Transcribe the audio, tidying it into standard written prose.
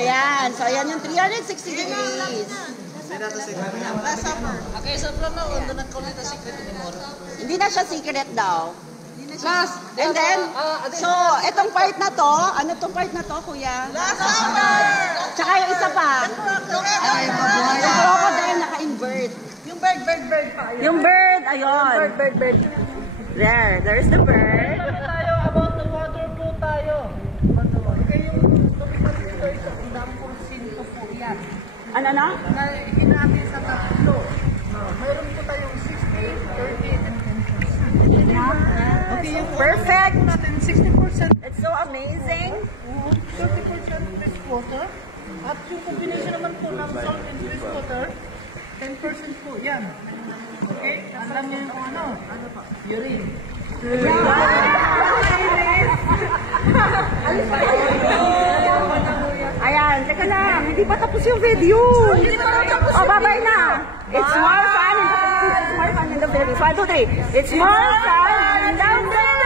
Ayan. So, ayan yung 360 degrees. Last supper. Okay, so from now on, don't call it a secret anymore. Hindi na siya secret daw. Last. And then, so, itong part na to, ano tong part na to, kuya? Last supper! Tsaka yung isa pa. Yung crocodile naka-invert. Yung bird pa. Yung bird, ayun. Bird. There's the bird. Tayo about the water flow tayo. Okay, yung tubig na dito, ang dami pong sinto po yan. Ano na? Na hinati sa tatlo. Mayroon po tayong 6, 8, 30, and 10%. Okay, yung Perfect. natin 60%. It's so amazing. 30% fresh water. At yung combination naman po ng salt and fresh water, 10% po yan. Okay? Alam niyo yung ano? Ano pa? Urine. Ayan, teka lang. Hindi pa tapos yung video. Oh, bye-bye na. It's more fun in the Philippines. 1, 2, 3. It's more fun in the Philippines.